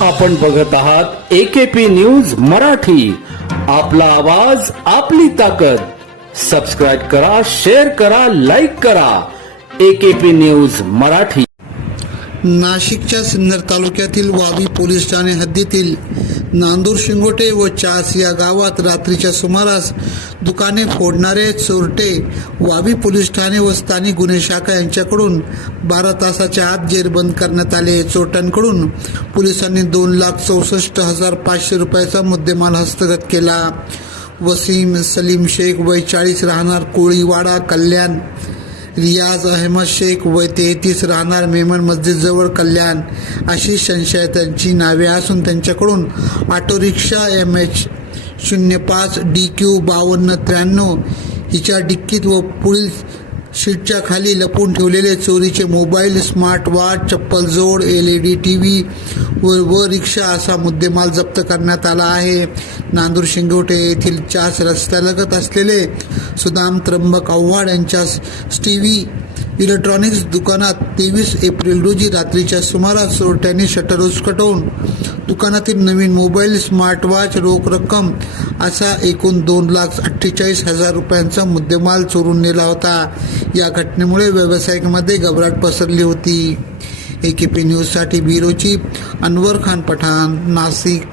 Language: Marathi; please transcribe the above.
आपण बघत आहात एकेपी न्यूज मराठी. आपला आवाज आपली ताकद. सबस्क्राईब करा शेअर करा लाईक करा. AKP news Marathi. नाशिकच्या सिन्नर तालुक्यातील वावी पोलीस ठाणे हद्दीतील नांदूर शिंगोटे व चास या गावात रात्रीच्या सुमारास दुकाने फोडणारे चोरटे वावी पोलीस ठाणे व स्थानिक गुन्हे शाखा यांच्याकडून बारा तासाच्या आत जेरबंद करण्यात आले. चोरट्यांकडून पोलिसांनी दोन लाख चौसष्ट हजार पाचशे रुपयाचा मुद्देमाल हस्तगत केला. वसीम सलीम शेख वय चाळीस राहणार कोळीवाडा कल्याण रियाज अहमद शेख वय तेहतीस राहणार मेमन मस्जिदजवळ कल्याण अशी संशयितांची नावे असून त्यांच्याकडून ऑटो रिक्षा एम एच शून्य पाच डी क्यू बावन्न त्र्याण्णव हिच्या डिक्कीत व पुढील सीटच्या खाली लपून ठेवलेले चोरीचे मोबाईल स्मार्ट वॉच चप्पल जोड L E D T V व व रिक्षा असा मुद्देमाल जप्त करण्यात आला आहे. नांदूर शिंगोटे येथील चास रस्त्यालगत असलेले सुदाम त्र्यंबक आव्हाड यांच्या स्टीव्ही इलेक्ट्रॉनिक्स दुकानात तेवीस एप्रिल रोजी रात्रीच्या सुमारास चोरट्यांनी शटर उचकटवून दुकानातील नवीन मोबाईल स्मार्टवॉच रोख रक्कम असा एकूण दोन लाख अठ्ठेचाळीस हजार रुपयांचा मुद्देमाल चोरून नेला होता. या घटनेमुळे व्यावसायिकमध्ये घबराट पसरली होती. ए के पी न्यूजसाठी ब्युरोची अनवर खान पठाण नाशिक.